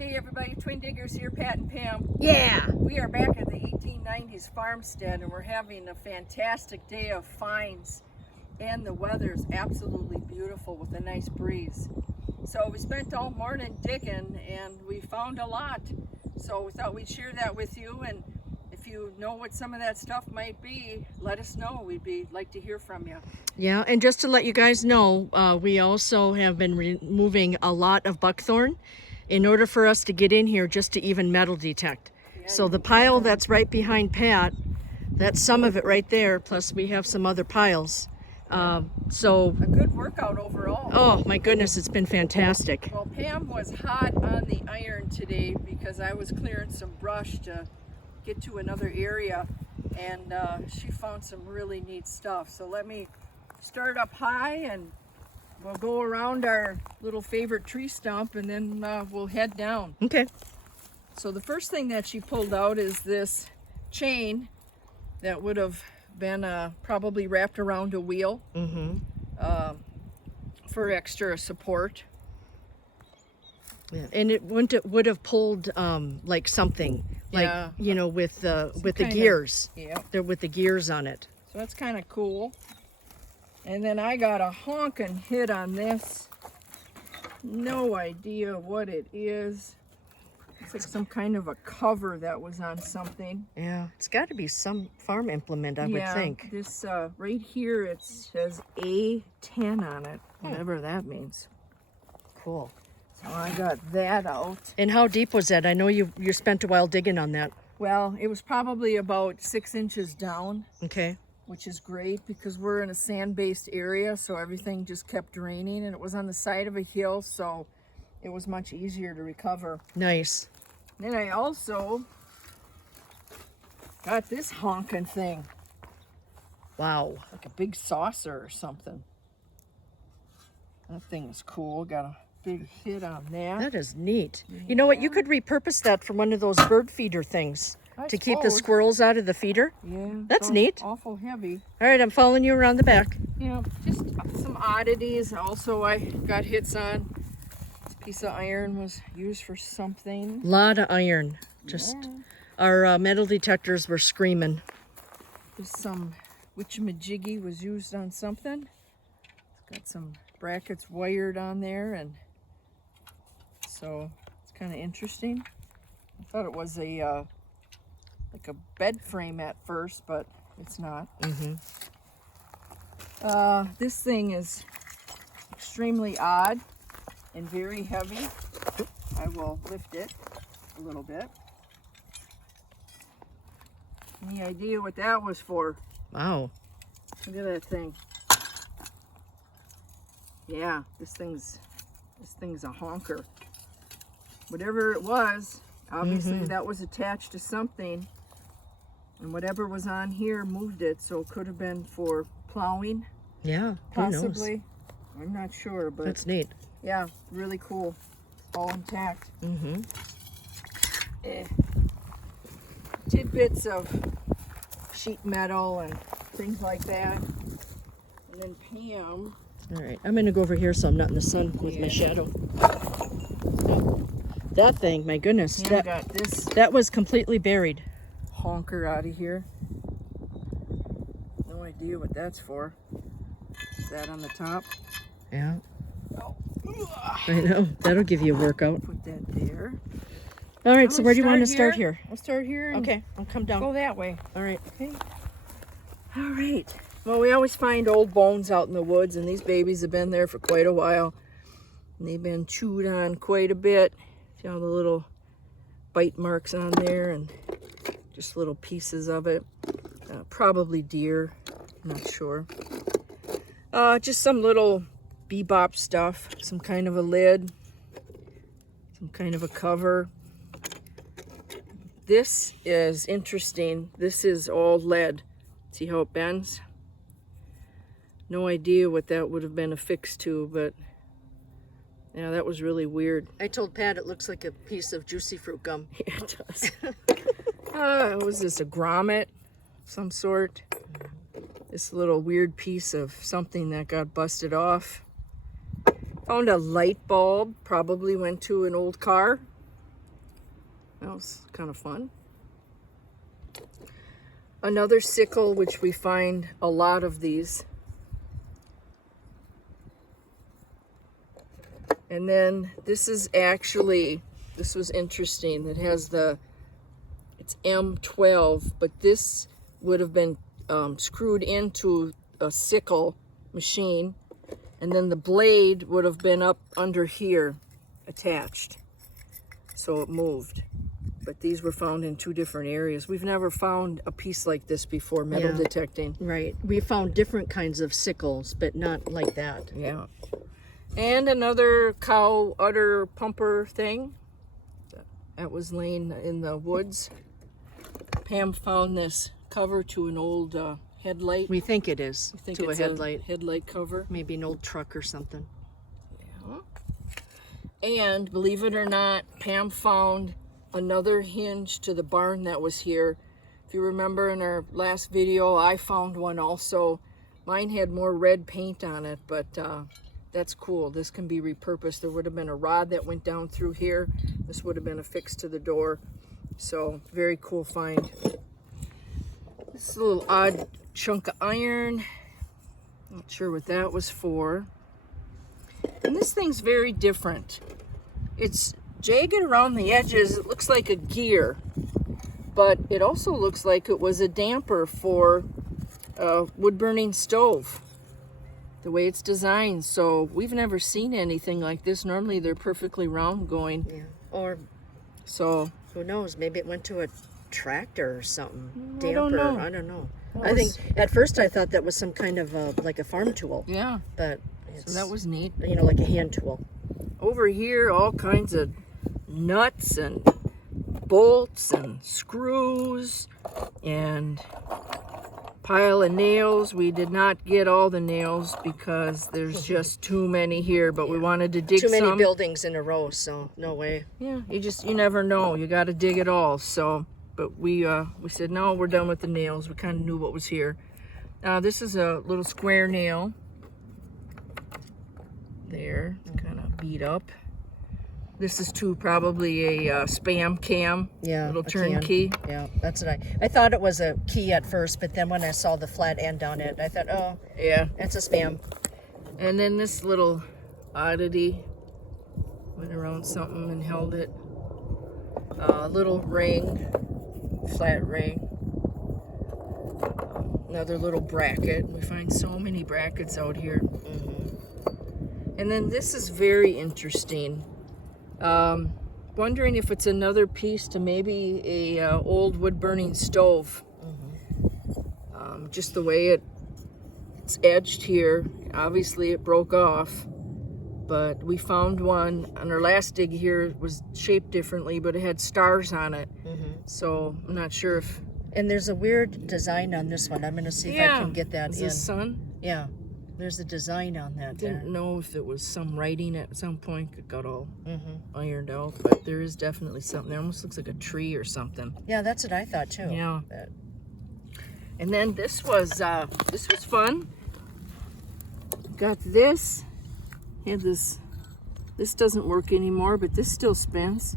Hey everybody, Twin Diggers here, Pat and Pam. Yeah. We are back at the 1890s farmstead and we're having a fantastic day of finds and the weather's absolutely beautiful with a nice breeze. So we spent all morning digging and we found a lot. So we thought we'd share that with you, and if you know what some of that stuff might be, let us know. We'd like to hear from you. Yeah, and just to let you guys know, we also have been removing a lot of buckthorn in order for us to get in here just to even metal detect. So the pile that's right behind Pat, that's some of it right there, plus we have some other piles. So a good workout overall. Oh my goodness, it's been fantastic. Well, Pam was hot on the iron today because I was clearing some brush to get to another area, and she found some really neat stuff. So let me start up high and we'll go around our little favorite tree stump and then we'll head down. Okay. So the first thing that she pulled out is this chain that would have been probably wrapped around a wheel for extra support. Yeah, and it would have pulled like something, like Yeah. you know, with the gears. Yeah. There with the gears on it. So that's kind of cool. And then I got a honking hit on this. No idea what it is. It's like some kind of a cover that was on something. Yeah, it's got to be some farm implement, I would think. This right here, it says A10 on it, whatever that means. Cool. So I got that out. And how deep was that? I know you spent a while digging on that. Well, it was probably about 6 inches down. Okay. Which is great because we're in a sand-based area, so everything just kept draining, and it was on the side of a hill, so it was much easier to recover. Nice. Then I also got this honking thing. Wow. Like a big saucer or something. That thing is cool. Got a big hit on that. That is neat. Yeah. You know what? You could repurpose that for one of those bird feeder things to keep the squirrels out of the feeder. Yeah. That's neat. Awful heavy. All right, I'm following you around the back. Yeah, just some oddities. Also, I got hits on. This piece of iron was used for something. A lot of iron. Just our metal detectors were screaming. There's some witchamajiggy was used on something. It's got some brackets wired on there, and so it's kind of interesting. I thought it was a like a bed frame at first, but it's not. This thing is extremely odd and very heavy. I will lift it a little bit. Any idea what that was for? Wow. Look at that thing. Yeah, this thing's a honker. Whatever it was, obviously that was attached to something, and whatever was on here moved it, so it could have been for plowing. Yeah, possibly. Who knows? I'm not sure, but that's neat. Yeah, really cool. All intact. Tidbits of sheet metal and things like that. And then Pam. All right, I'm gonna go over here so I'm not in the sun with my shadow. That thing, my goodness, Pam got this that was completely buried. Honker out of here. No idea what that's for. Is that on the top? Yeah. Oh. I know. That'll give you a workout. Put that there. All right, so where do you want to start here? I'll start here. Okay, I'll come down. Go that way. All right. Okay. All right. Well, we always find old bones out in the woods, and these babies have been there for quite a while. And they've been chewed on quite a bit. See all the little bite marks on there and just little pieces of it. Probably deer. I'm not sure. Just some little bebop stuff. Some kind of a lid. Some kind of a cover. This is interesting. This is all lead. See how it bends? No idea what that would have been affixed to, but yeah, that was really weird. I told Pat it looks like a piece of juicy fruit gum. Yeah, it does. Was this a grommet of some sort? This little weird piece of something that got busted off. Found a light bulb, probably went to an old car. That was kind of fun. Another sickle, which we find a lot of these. And then this is actually, this was interesting. It has it's M12, but this would have been screwed into a sickle machine, and then the blade would have been up under here attached, so it moved. But these were found in 2 different areas. We've never found a piece like this before, metal detecting. Right. We found different kinds of sickles, but not like that. Yeah. And another cow udder pumper thing that was laying in the woods. Pam found this cover to an old headlight. We think it is. We think to it's a headlight. Headlight cover. Maybe an old truck or something. Yeah. And believe it or not, Pam found another hinge to the barn that was here. If you remember in our last video, I found one also. Mine had more red paint on it, but that's cool. This can be repurposed. There would have been a rod that went down through here. This would have been affixed to the door. So very cool find. This is a little odd chunk of iron. Not sure what that was for. And this thing's very different. It's jagged around the edges. It looks like a gear, but it also looks like it was a damper for a wood burning stove, the way it's designed. So we've never seen anything like this. Normally they're perfectly round going. Yeah. Or so who knows? Maybe it went to a tractor or something. I don't know. I don't know. I think at first I thought that was some kind of like a farm tool. Yeah. But it's, so that was neat. You know, like a hand tool. Over here, all kinds of nuts and bolts and screws and pile of nails. We did not get all the nails because there's just too many here, but we wanted to dig too many some. buildings in a row, so no way. Yeah, you never know. You got to dig it all. So, but we said no, we're done with the nails. We kind of knew what was here. This is a little square nail. There, kind of beat up. This is probably a spam cam. Yeah, little turn key. Yeah, that's what I thought it was a key at first, but then when I saw the flat end on it, I thought, oh, yeah, it's a spam. And then this little oddity went around something and held it. A little ring, flat ring. Another little bracket. We find so many brackets out here. Mm-hmm. And then this is very interesting. Wondering if it's another piece to maybe a old wood burning stove. Mm-hmm. Just the way it's edged here. Obviously it broke off, but we found one on our last dig here. It was shaped differently, but it had stars on it. Mm-hmm. So I'm not sure if. And there's a weird design on this one. I'm going to see if I can get that in. Is this sun? Yeah. There's a design on that. Didn't know if it was some writing at some point. It got all ironed out, but there is definitely something there. Almost looks like a tree or something. Yeah, that's what I thought too. Yeah. And then this was fun. Got this. Had this. This doesn't work anymore, but this still spins.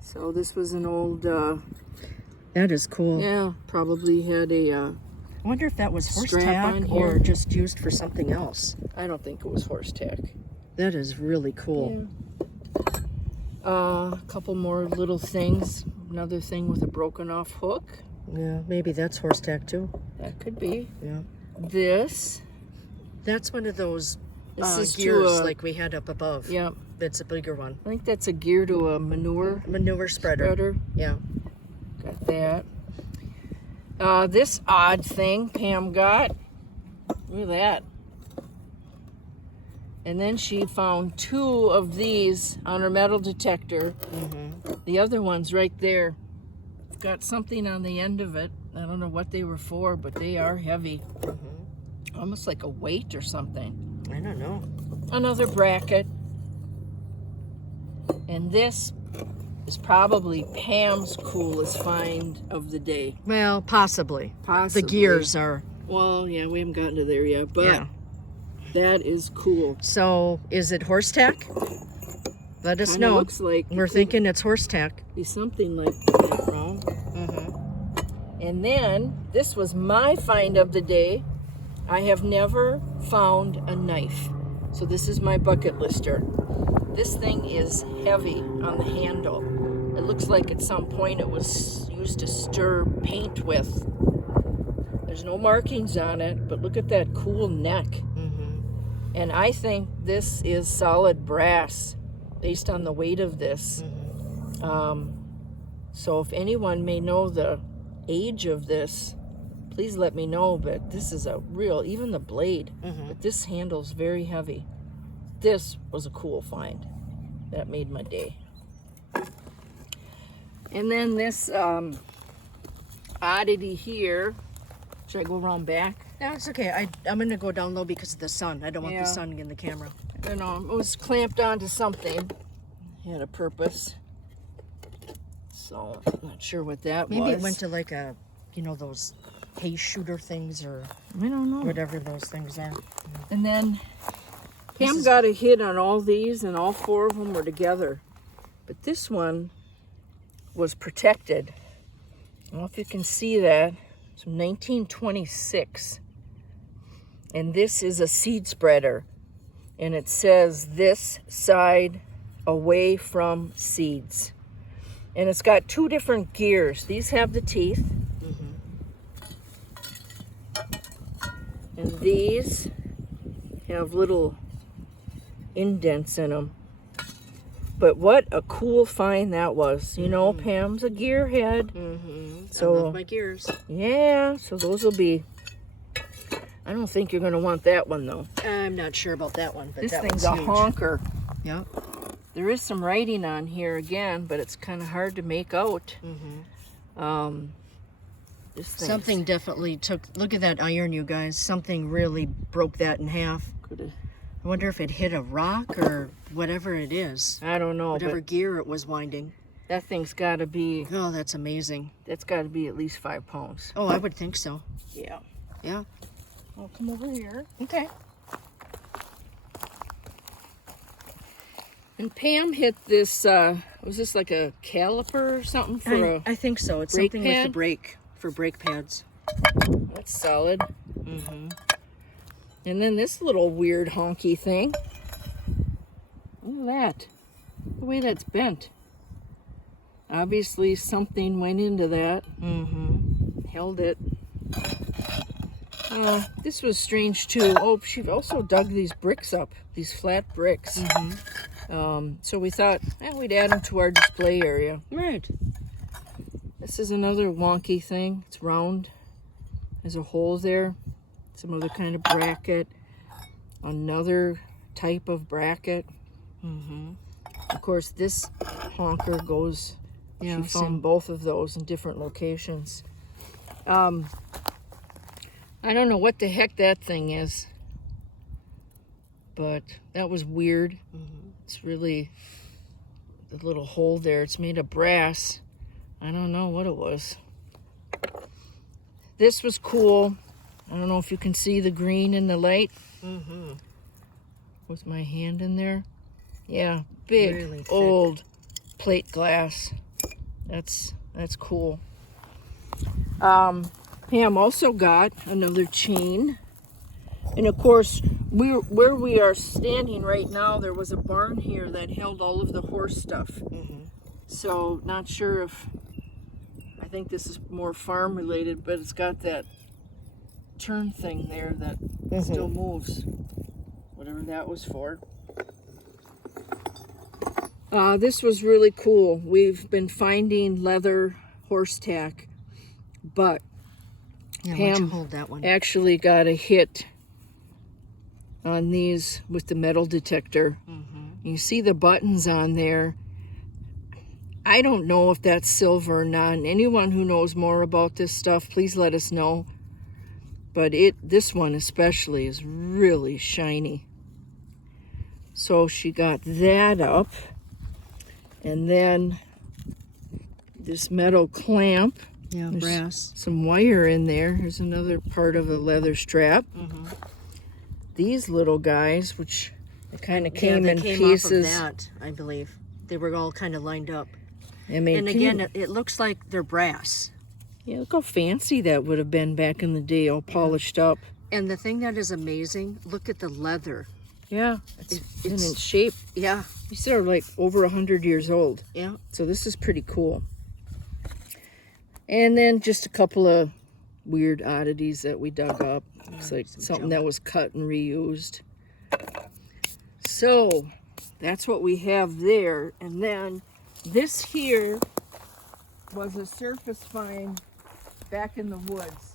So this was an old. That is cool. Yeah, probably had a. I wonder if that was horse strap tack on or here. just used for something else. I don't think it was horse tack. That is really cool. Yeah. A couple more little things. Another thing with a broken off hook. Yeah, maybe that's horse tack too. That could be. Yeah. This. That's one of those This is gears like we had up above. Yeah. That's a bigger one. I think that's a gear to a manure spreader. Yeah. Got that. This odd thing Pam got. Look at that. And then she found 2 of these on her metal detector. Mm-hmm. The other one's right there. Got something on the end of it. I don't know what they were for, but they are heavy. Mm-hmm. Almost like a weight or something. I don't know. Another bracket. And this is probably Pam's coolest find of the day. Well, possibly. Possibly. The gears are. Well, yeah, we haven't gotten to there yet, but yeah. That is cool. So, is it horse tack? Let us Kinda know. looks like We're thinking it's horse tack. be something like that, Ron. And then this was my find of the day. I have never found a knife. So this is my bucket lister. This thing is heavy on the handle. It looks like at some point it was used to stir paint with. There's no markings on it, but look at that cool neck. And I think this is solid brass based on the weight of this. So if anyone may know the age of this, please let me know. But this is a real, even the blade, but this handle's very heavy. This was a cool find. That made my day. And then this oddity here. Should I go around back? No, it's okay. I'm going to go down low because of the sun. I don't want Yeah. the sun in the camera. I don't know. It was clamped onto something. It had a purpose. So, I'm not sure what that was. Maybe it went to like a, you know, those hay shooter things or I don't know. whatever those things are. And then Pam got a hit on all these, and all 4 of them were together. But this one was protected. I don't know if you can see that. It's from 1926. And this is a seed spreader. And it says, "This side away from seeds." And it's got 2 different gears. These have the teeth. And these have little indents in them. But what a cool find that was. You know, Pam's a gearhead. So I love my gears. yeah, so those will be, I don't think you're going to want that one though. I'm not sure about that one, but This that thing's one's a huge. honker. Yeah. There is some writing on here again, but it's kind of hard to make out. This thing's Something definitely took, look at that iron, you gues. Something really broke that in half. coulda- I wonder if it hit a rock or whatever it is. I don't know, Whatever but gear it was winding. that thing's got to be, Oh, that's amazing. that's got to be at least 5 pounds. Oh, I would think so. Yeah. Yeah. I'll come over here. Okay. And Pam hit this, was this like a caliper or something for I think so. It's brake something with the pad? brake, for brake pads. that's solid. And then this little weird honky thing. Look at that. The way that's bent. Obviously something went into that. Held it. This was strange too. Oh, she also dug these bricks up. These flat bricks. So we thought, we'd add them to our display area. Right. This is another wonky thing. It's round. There's a hole there. Some other kind of bracket. Another type of bracket. Of course, this honker goes. Yeah, She found both of those in different locations. I don't know what the heck that thing is, but that was weird. It's really the little hole there. It's made of brass. I don't know what it was. This was cool. I don't know if you can see the green in the light. Was my hand in there? Yeah, big, Really thick. old plate glass. That's cool. Pam also got another chain. And of course, where we are standing right now, there was a barn here that held all of the horse stuff. So not sure if, I think this is more farm related, but it's got that turn thing there that still moves. Whatever that was for. This was really cool. We've been finding leather horse tack, but Yeah, why don't you Pam hold that one? actually got a hit on these with the metal detector. You see the buttons on there. I don't know if that's silver or not. And anyone who knows more about this stuff, please let us know. But this one especially is really shiny. So she got that up. And then this metal clamp. Yeah, There's brass. some wire in there. Here's another part of a leather strap. These little guys, which It kind of Yeah, came they in came pieces. off of that, I believe. They were all kind of lined up. I mean, And again, it looks like they're brass. yeah, look how fancy that would have been back in the day, all polished up. And the thing that is amazing, look at the leather. Yeah, it's in it's- its shape. Yeah, These are like over 100 years old. yeah. So this is pretty cool. And then just a couple of weird oddities that we dug up. Looks like something that was cut and reused. So that's what we have there. And then this here was a surface find back in the woods.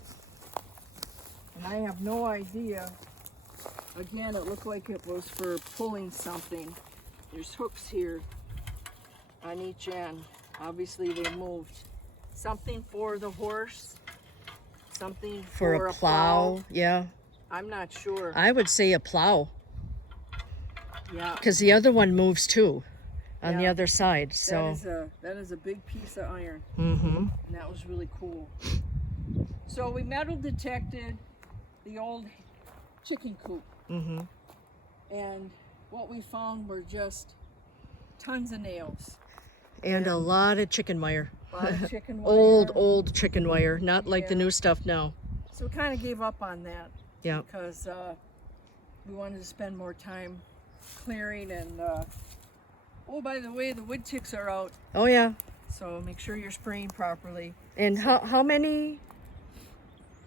And I have no idea. Again, it looked like it was for pulling something. There's hooks here on each end. Obviously they moved. Something for the horse, something For a plow. Yeah. I'm not sure. I would say a plow. Yeah, Because the other one moves too on the Yeah. other side. So, that is a big piece of iron, mm-hmm. and that was really cool. So we metal detected the old chicken coop, Mm-hmm. and what we found were just tons of nails. And a lot of chicken wire. A lot of chicken wire. Old chicken wire, not like the Yeah. new stuff now. So we kind of gave up on that Yeah. because we wanted to spend more time clearing and oh, by the way, the wood ticks are out, Oh yeah. so make sure you're spraying properly. And how many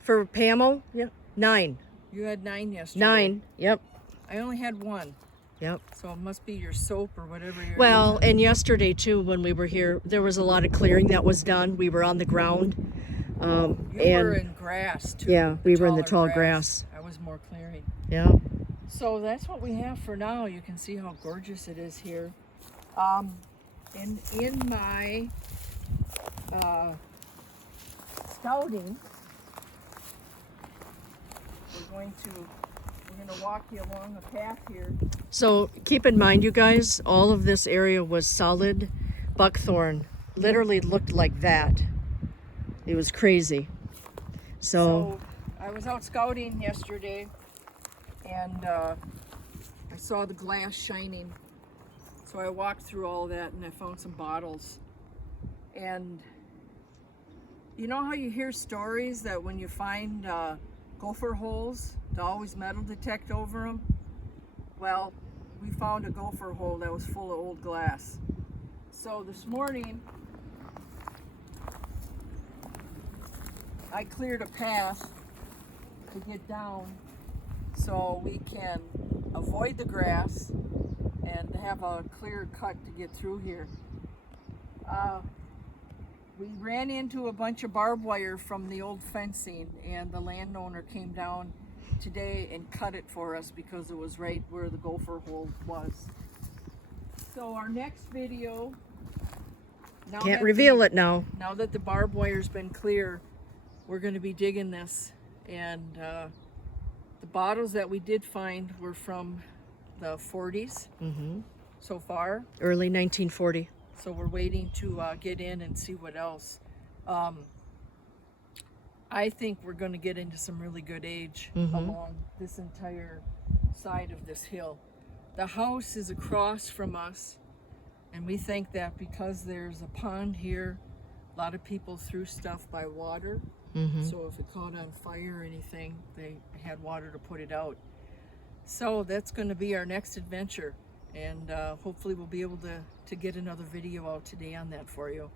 for Pamo? Yeah. 9. You had 9 yesterday. 9. Yep. I only had 1, Yep. so it must be your soap or whatever you're Well, using. and yesterday too, when we were here, there was a lot of clearing that was done. We were on the ground. You and were in grass too. yeah, we were in the taller tall grass. I was more clearing. Yeah. So that's what we have for now. You can see how gorgeous it is here. In my scouting, we're going to walk you along the path here. So keep in mind, you guys, all of this area was solid buckthorn. Literally looked like that. It was crazy. So I was out scouting yesterday, and I saw the glass shining. So I walked through all that, and I found some bottles. And you know how you hear stories that when you find gopher holes, to always metal detect over them? Well, we found a gopher hole that was full of old glass. So this morning, I cleared a path to get down so we can avoid the grass and have a clear cut to get through here. We ran into a bunch of barbed wire from the old fencing, and the landowner came down today and cut it for us because it was right where the gopher hole was. So our next video, can't reveal it now. now that the barbed wire's been clear, we're going to be digging this, and the bottles that we did find were from the 40s so far. Early 1940. So we're waiting to get in and see what else. I think we're going to get into some really good age along this entire side of this hill. The house is across from us, and we think that because there's a pond here, a lot of people threw stuff by water. So if it caught on fire or anything, they had water to put it out. So that's going to be our next adventure, and hopefully we'll be able to get another video out today on that for you.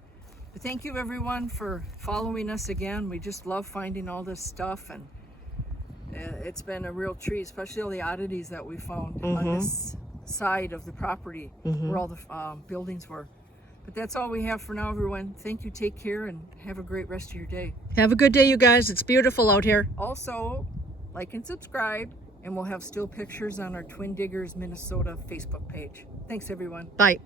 But thank you everyone for following us again. We just love finding all this stuff, and it's been a real treat, especially all the oddities that we found on this side of the property where all the buildings were. But that's all we have for now, everyone. Thank you, take care, and have a great rest of your day. Have a good day, you guys. It's beautiful out here. Also, like and subscribe, and we'll have still pictures on our Twin Diggers Minnesota Facebook page. Thanks, everyone. Bye.